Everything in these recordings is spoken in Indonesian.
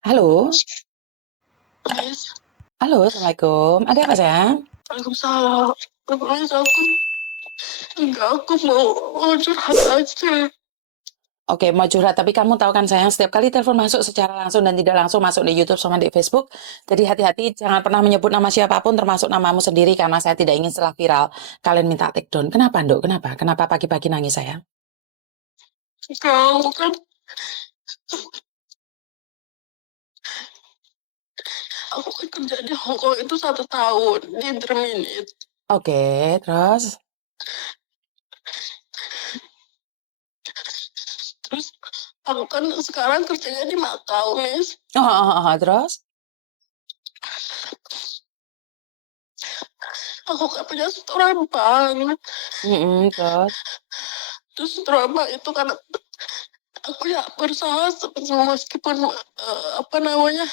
Halo? Guys, Halo, Assalamualaikum. Ada apa, sayang? Waalaikumsalam. Guys, aku mau curhat aja. Oke, mau curhat, tapi kamu tahu kan, sayang, setiap kali telepon masuk secara langsung dan tidak langsung masuk di YouTube sama di Facebook, jadi hati-hati, jangan pernah menyebut nama siapapun, termasuk namamu sendiri, karena saya tidak ingin setelah viral, kalian minta take down. Kenapa, Nduk? Kenapa? Kenapa pagi-pagi nangis, sayang? Kamu kan, aku kan kerja di Hong Kong itu 1 tahun di Interminit. Oke, terus? Terus aku kan sekarang kerjanya di Macau, Miss. Terus? Aku kan punya setoran bank. Terus? Terus setoran bank itu karena aku ya berusaha meskipun apa namanya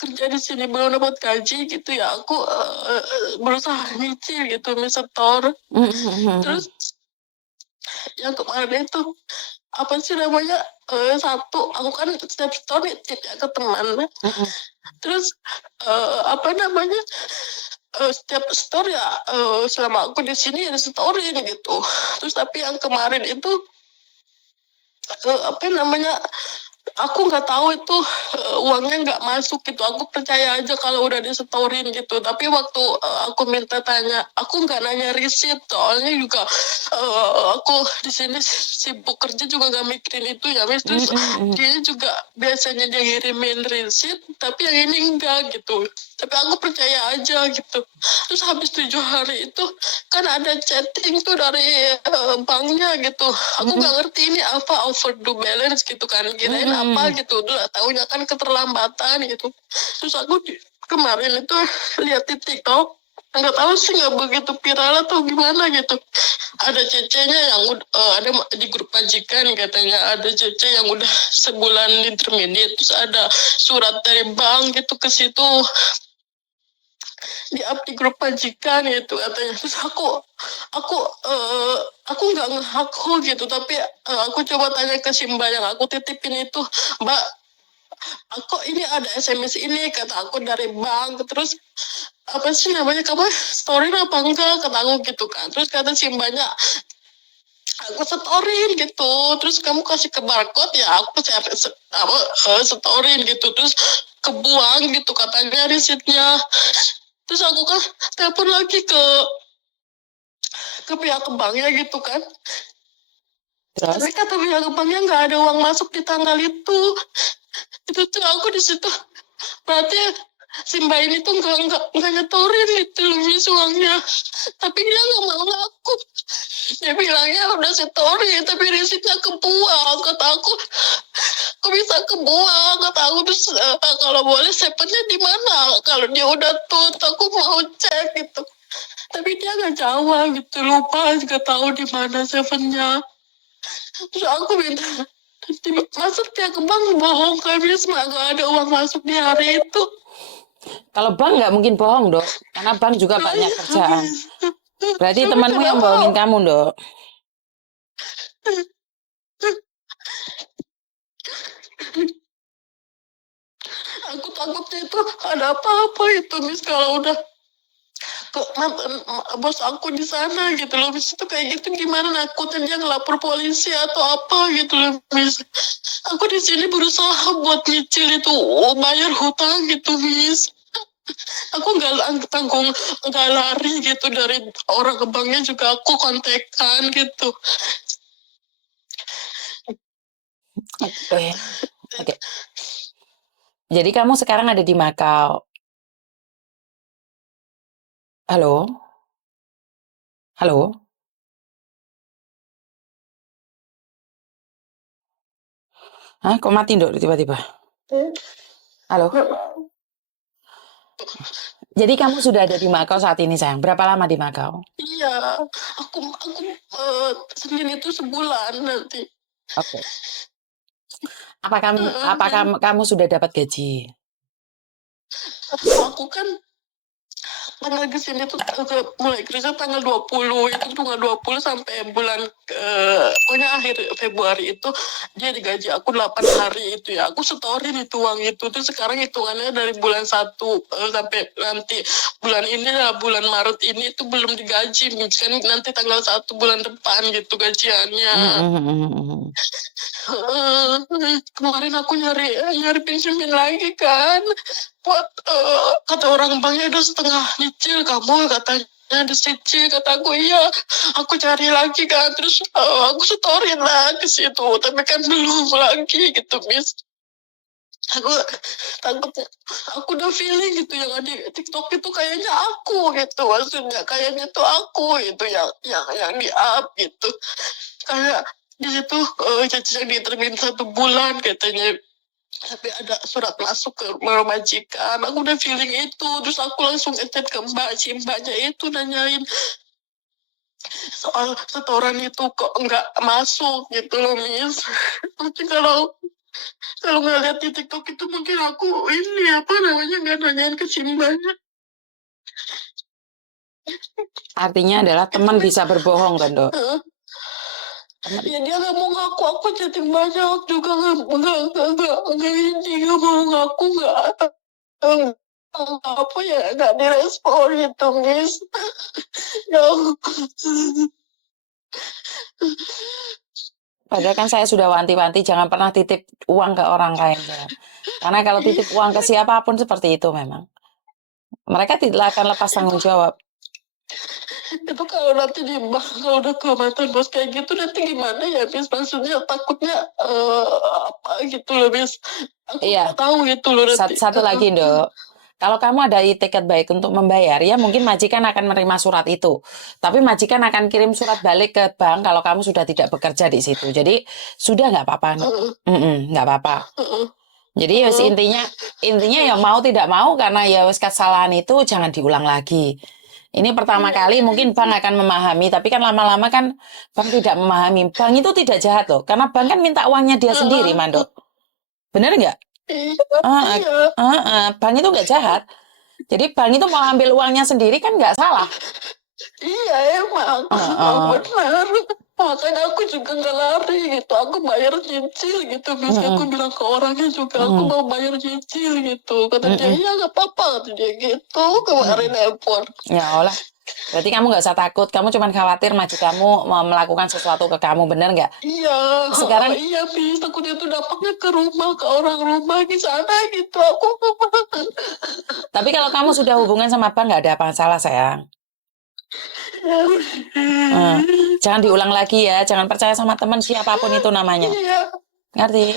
kerja di sini belum dapat gaji gitu ya, aku berusaha nyicil gitu, Miss, setor. Terus yang kemarin itu apa sih namanya, satu aku kan setiap story nitip ya ke teman. Terus apa namanya, setiap story ya, selama aku di sini ada story gitu. Terus tapi yang kemarin itu apa namanya, aku nggak tahu itu uangnya nggak masuk gitu. Aku percaya aja kalau udah disetorin gitu. Tapi waktu aku minta tanya, aku nggak nanya receipt, soalnya juga aku di sini sibuk kerja juga nggak mikirin itu ya, Miss. Terus dia juga biasanya dia ngirimin receipt, tapi yang ini enggak gitu. Tapi aku percaya aja gitu. Terus habis 7 hari itu kan ada chatting tuh dari banknya gitu. Aku nggak ngerti ini apa overdue balance gitu kan, kirain apa gitu. Udah tahunya kan keterlambatan gitu. Terus aku kemarin itu lihat di TikTok, nggak tahu sih nggak begitu viral atau gimana gitu. Ada cecenya yang ada di grup majikan, katanya ada cece yang udah sebulan intermediate, terus ada surat dari bank gitu ke situ, di up di grup majikan gitu katanya. Terus aku aku nggak ngehaku gitu, tapi aku coba tanya ke Simba yang aku titipin itu, Mbak, aku ini ada SMS ini, kata aku dari bank. Terus apa sih namanya, kamu story apa enggak, kata aku gitu kan. Terus kata Simbanya, aku setorin gitu. Terus kamu kasih ke barcode ya, aku setorin gitu. Terus kebuang gitu katanya resitnya. Terus aku kan telepon lagi ke pihak banknya gitu kan. Terus? Tapi kata pihak banknya nggak ada uang masuk di tanggal itu. Itu tuh aku di situ, berarti si Mbak ini tuh nggak nyetorin gitu lebih uangnya. Tapi dia nggak mau ngaku. Dia bilangnya udah setorin, tapi resitnya kebuang. Kata aku, kok bisa kebuang? Kata aku, terus kalau boleh sepennya di mana? Kalau dia udah aku mau cek gitu. Tapi dia nggak jawab gitu, lupa juga tahu di mana sevennya. Terus aku minta, masuk dia ke bank bohong kan, Risma nggak ada uang masuk di hari itu. Kalau bank nggak mungkin bohong, Dok. Karena bank juga Lah banyak iya, kerjaan. Berarti tapi temanmu yang kenapa bohongin kamu, Dok. aku takutnya itu ada apa-apa itu, Miss, kalau udah ke bos aku di sana gitu loh, Miss. Itu kayak gitu gimana, nakutin dia ngelapor polisi atau apa gitu loh, Miss. Aku di sini berusaha buat nyicil itu, bayar hutang gitu, Miss. Aku nggak tanggung, nggak lari gitu dari orang ke banknya, juga aku kontekan gitu. Oke. Oke. Jadi kamu sekarang ada di Makau. Halo? Halo? Hah? Kok mati, Dok, tiba-tiba? Halo? Jadi kamu sudah ada di Makau saat ini, sayang. Berapa lama di Makau? Iya, aku sendiri itu sebulan nanti. Oke. Apa kamu apa Dan kamu sudah dapat gaji? aku kan tanggal ke sini tuh mulai kerja tanggal 20, itu tanggal 20 sampai bulan pokoknya akhir Februari itu dia digaji aku 8 hari itu ya. Aku setorin itu uang itu tuh sekarang hitungannya dari bulan 1 sampai nanti bulan ini lah, bulan Maret ini itu belum digaji, kan nanti tanggal 1 bulan depan gitu gajiannya. Kemarin aku nyari pinjemin lagi kan buat kata orang banknya udah setengah nyicil kamu, katanya disicil, kata aku iya. Aku cari lagi kan, terus aku setorin lah ke situ, tapi kan belum lagi gitu Miss. Aku takutnya, aku udah feeling gitu yang di TikTok itu kayaknya aku gitu, maksudnya kayaknya tuh aku itu yang di up gitu, kayak di situ caci yang ditermin 1 bulan katanya, tapi ada surat masuk ke rumah majikan. Aku udah feeling itu, terus aku langsung ngechat ke si mbaknya itu nanyain soal setoran itu kok nggak masuk gitu loh Miss. Mungkin kalau nggak lihat di TikTok itu mungkin aku ini apa namanya nggak nanyain ke si mbaknya. Artinya adalah teman bisa berbohong kan, Dok? Ya dia nggak mau ngaku, aku chatting banyak juga nggak ini, nggak mau ngaku, nggak apa ya, nggak direspon itu Miss. Ya. Padahal kan saya sudah wanti-wanti jangan pernah titip uang ke orang kayaknya. Karena kalau titip uang ke siapapun seperti itu memang. Mereka tidak akan lepas tanggung jawab. Itu kalau nanti di bank, kalau udah ke mantan bos kayak gitu nanti gimana ya Miss? Maksudnya takutnya apa gitu loh Miss. Aku Iya. nggak tahu gitu loh nanti. Satu lagi, Dok. Kalau kamu ada itikat baik untuk membayar, ya mungkin majikan akan menerima surat itu. Tapi majikan akan kirim surat balik ke bank kalau kamu sudah tidak bekerja di situ. Jadi sudah nggak apa-apa. Nggak apa-apa. Jadi intinya ya mau tidak mau karena ya wes kesalahan itu jangan diulang lagi. Ini pertama kali mungkin bank akan memahami, tapi kan lama-lama kan bank tidak memahami. Bank itu tidak jahat loh, karena bank kan minta uangnya dia sendiri, Mando. Bener nggak? Bank itu nggak jahat. Jadi bank itu mau ambil uangnya sendiri kan nggak salah. Iya emang, benar. Makanya aku juga nggak lari gitu. Aku bayar cicil gitu. Misalnya aku bilang ke orangnya juga, aku mau bayar cicil gitu. Kata dia, iya nggak apa-apa. Kata dia gitu. Kemarin nelpon. Ya Allah. Berarti kamu nggak usah takut. Kamu cuma khawatir kamu mau melakukan sesuatu ke kamu, bener nggak? Iya. Sekarang iya Bis, takutnya tuh dampaknya ke rumah, ke orang rumah di sana gitu. Aku tapi kalau kamu sudah hubungan sama bank nggak ada masalah sayang. Jangan diulang lagi ya. Jangan percaya sama teman siapapun itu namanya. Iya. Ngerti?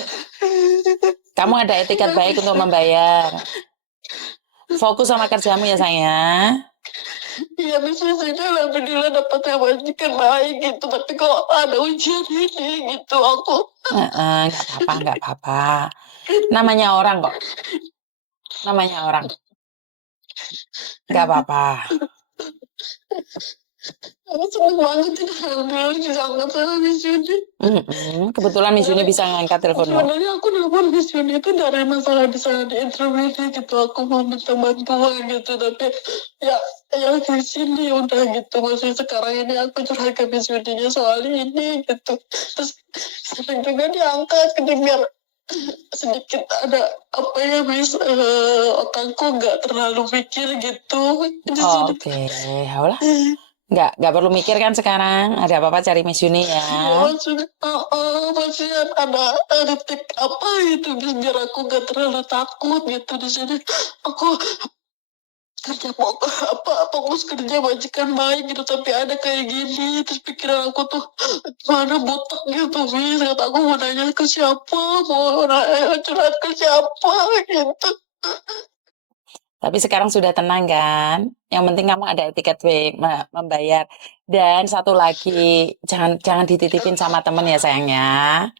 Kamu ada etikat baik untuk membayar. Fokus sama kerjamu ya sayang. Iya bisnisnya alhamdulillah dapatnya majikan baik gitu, tapi kok ada ujian ini gitu aku. Nggak apa-apa. Namanya orang kok. Namanya orang. Nggak apa-apa. Aku seneng banget ini alhamdulillah bisa angkat sama Miss Yuni. Kebetulan Miss Yuni bisa ngangkat teleponmu. Sebenarnya aku nelfon Miss Yuni itu dari masalah di sana di interview gitu, aku mau minta bantuan gitu, tapi ya di sini udah gitu. Maksudnya sekarang ini aku curhat ke Miss Yuninya soal ini gitu, terus sering juga diangkat gitu biar sedikit ada apa ya Miss, otakku nggak terlalu mikir gitu. Oke. Haulah. Nggak perlu mikir kan sekarang. Ada apa-apa cari Miss Yuni ya. Maksudnya ada tip apa gitu biar aku nggak terlalu takut gitu di sini. Aku kerja fokus kerja majikan baik gitu, tapi ada kayak gini, terus pikiran aku tuh mana botak gitu Miss. Kata aku mau nanya ke siapa, mau nanya curhat ke siapa gitu. Tapi sekarang sudah tenang kan? Yang penting kamu ada etiket baik membayar. Dan satu lagi, jangan dititipin sama temen ya sayangnya.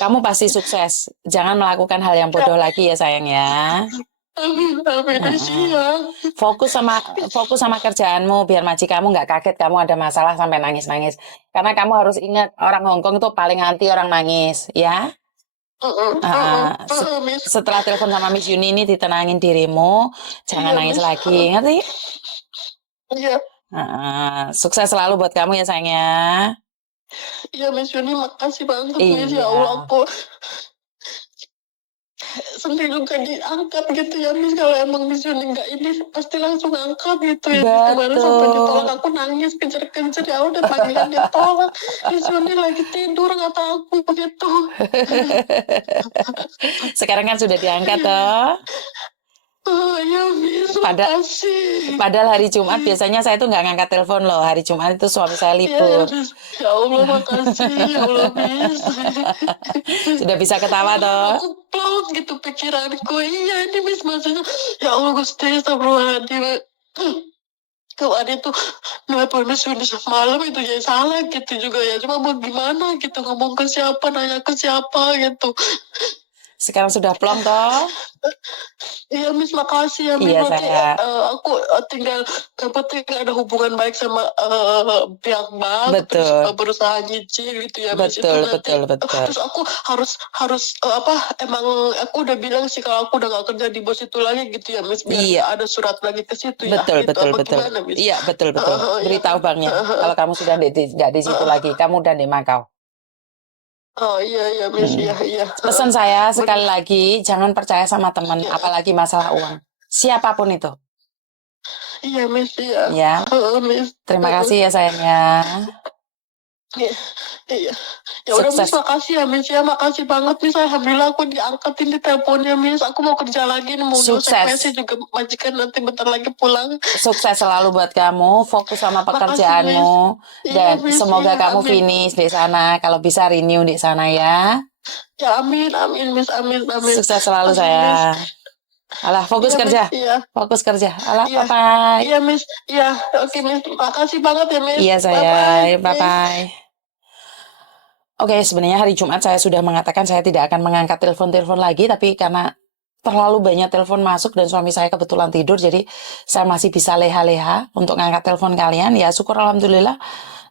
Kamu pasti sukses. Jangan melakukan hal yang bodoh lagi ya sayang ya. Fokus sama kerjaanmu biar kamu nggak kaget kamu ada masalah sampai nangis-nangis. Karena kamu harus ingat orang Hongkong itu paling anti orang nangis, ya. Miss. Setelah telepon sama Miss Yuni ini ditenangin dirimu, jangan Iya, nangis Miss. lagi, ngerti? Iya, Sukses selalu buat kamu ya sayangnya. iya Miss Yuni, makasih banget Miss. Ya Iya. Allah, aku sendiri juga diangkat gitu ya Miss. Kalau emang Miss Yuni nggak ini pasti langsung angkat gitu ya Miss. Kemarin sampai ditolak, Betul. aku nangis kejar-kejar, ya udah panggilan ditolak. Miss Yuni lagi tidur kata aku begitu. Sekarang kan sudah diangkat toh. Oh iya Miss, Pada makasih. Padahal hari Jumat biasanya saya tuh nggak ngangkat telepon loh. Hari Jumat itu suami saya Iya ya libur. Miss. Ya Allah, makasih. Ya Allah Miss. Sudah bisa ketawa toh. Aku plong gitu pikiranku. Iya ini Miss, maksudnya ya Allah Gusti, astagfirullahaladzim. Kemarin tuh nelfon Miss Yuni malam itu ya salah gitu juga ya. Cuma mau gimana gitu, ngomong ke siapa, nanya ke siapa gitu. Sekarang sudah plong toh. Iya Miss, makasih ya Miss. Iya Berarti saya. aku tinggal ada hubungan baik sama pihak bank, terus Betul. berusaha nyicil gitu ya Miss. Itu Betul, nanti betul, betul. terus aku harus emang aku udah bilang sih kalau aku udah gak kerja di bos itu lagi gitu ya Miss, biar Iya. nggak ada surat lagi ke situ ya. Betul, Itu betul, apa betul. gimana Miss? Iya, betul, betul. Iya Beritahu kan? banknya. Kalau kamu sudah nggak di situ lagi, kamu udah di Makau. Oh iya Miss, iya iya. Pesan saya sekali Bener. lagi, jangan percaya sama teman, Iya, apalagi masalah uang. Siapapun itu. iya Miss, iya. Ya. Miss. Terima kasih ya sayangnya. Iya, iya. Ya udah Miss, Sukses. makasih ya Miss ya, makasih banget Miss. Alhamdulillah aku diangkatin di teleponnya Miss. Aku mau kerja lagi nih, mau ngurus Sukses. ekspresi juga, majikan nanti bentar lagi pulang. Sukses selalu buat kamu, fokus sama Makasih Miss. pekerjaanmu, Iya dan Miss, semoga iya kamu amin. finish di sana. Kalau bisa renew di sana ya. Ya amin, amin Miss, amin, amin. Sukses selalu Amin Miss. sayang. Alah, fokus Iya Miss, kerja. iya. Fokus kerja. Alah, Iya, bye-bye. iya Miss, iya. Oke Miss, makasih banget ya Miss. Iya Bye bye sayang, Miss. bye-bye. Oke, sebenarnya hari Jumat saya sudah mengatakan saya tidak akan mengangkat telepon-telepon lagi, tapi karena terlalu banyak telepon masuk dan suami saya kebetulan tidur, jadi saya masih bisa leha-leha untuk ngangkat telepon kalian. Ya syukur alhamdulillah,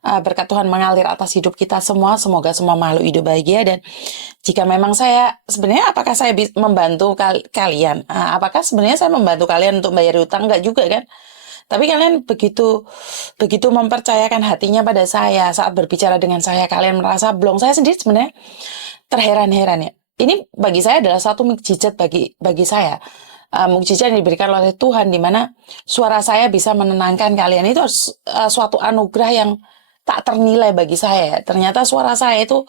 berkat Tuhan mengalir atas hidup kita semua. Semoga semua makhluk hidup bahagia, dan jika memang saya sebenarnya apakah saya membantu kalian? Apakah sebenarnya saya membantu kalian untuk bayar utang? Enggak juga kan? Tapi kalian begitu mempercayakan hatinya pada saya saat berbicara dengan saya, kalian merasa blong. Saya sendiri sebenarnya terheran-heran ya. Ini bagi saya adalah satu mukjizat bagi saya. Mukjizat yang diberikan oleh Tuhan, di mana suara saya bisa menenangkan kalian. Itu suatu anugerah yang tak ternilai bagi saya. Ternyata suara saya itu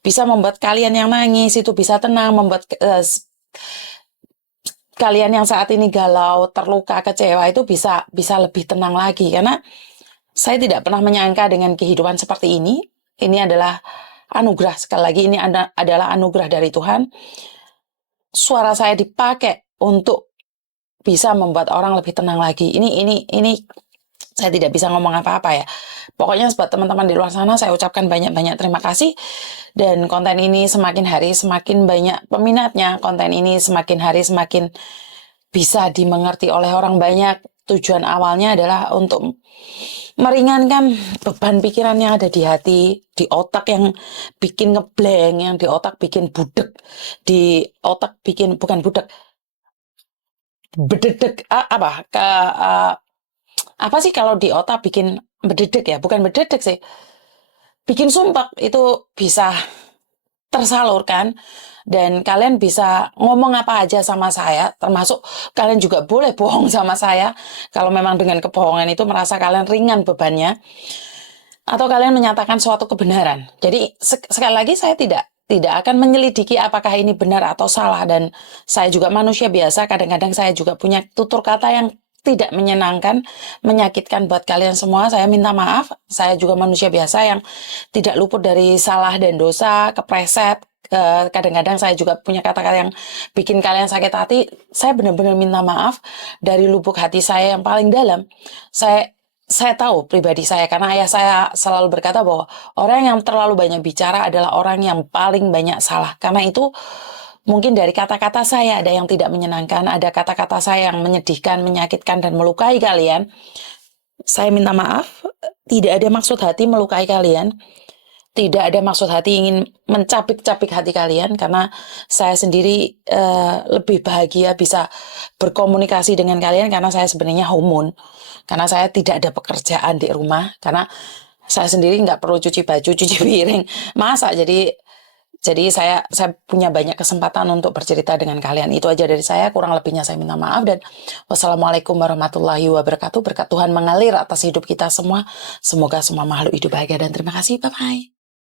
bisa membuat kalian yang nangis itu bisa tenang, membuat kalian yang saat ini galau, terluka, kecewa itu bisa lebih tenang lagi. Karena saya tidak pernah menyangka dengan kehidupan seperti ini. Ini adalah anugerah, sekali lagi ini adalah anugerah dari Tuhan. Suara saya dipakai untuk bisa membuat orang lebih tenang lagi. Ini saya tidak bisa ngomong apa-apa ya. Pokoknya buat teman-teman di luar sana saya ucapkan banyak-banyak terima kasih. Dan konten ini semakin hari semakin banyak peminatnya. Konten ini semakin hari semakin bisa dimengerti oleh orang banyak. Tujuan awalnya adalah untuk meringankan beban pikiran yang ada di hati, di otak yang bikin ngeblank, yang di otak bikin budek, di otak bikin bukan budek, bededek, apa sih kalau di otak bikin bededek ya? Bukan bededek sih, bikin sumpek. Itu bisa tersalurkan dan kalian bisa ngomong apa aja sama saya, termasuk kalian juga boleh bohong sama saya kalau memang dengan kebohongan itu merasa kalian ringan bebannya, atau kalian menyatakan suatu kebenaran. Jadi sekali lagi saya tidak akan menyelidiki apakah ini benar atau salah, dan saya juga manusia biasa, kadang-kadang saya juga punya tutur kata yang tidak menyenangkan, menyakitkan buat kalian semua. Saya minta maaf, saya juga manusia biasa yang tidak luput dari salah dan dosa, kepreset. Kadang-kadang saya juga punya kata-kata yang bikin kalian sakit hati. Saya benar-benar minta maaf dari lubuk hati saya yang paling dalam. Saya tahu pribadi saya, karena ayah saya selalu berkata bahwa orang yang terlalu banyak bicara adalah orang yang paling banyak salah. Karena itu mungkin dari kata-kata saya ada yang tidak menyenangkan, ada kata-kata saya yang menyedihkan, menyakitkan, dan melukai kalian. Saya minta maaf, tidak ada maksud hati melukai kalian. tidak ada maksud hati ingin mencapik-capik hati kalian, karena saya sendiri lebih bahagia bisa berkomunikasi dengan kalian karena saya sebenarnya homun, karena saya tidak ada pekerjaan di rumah, karena saya sendiri nggak perlu cuci baju, cuci piring, masak. Jadi saya punya banyak kesempatan untuk bercerita dengan kalian. Itu aja dari saya, kurang lebihnya saya minta maaf, dan wassalamualaikum warahmatullahi wabarakatuh. Berkat Tuhan mengalir atas hidup kita semua. Semoga semua makhluk hidup bahagia dan terima kasih. Bye-bye.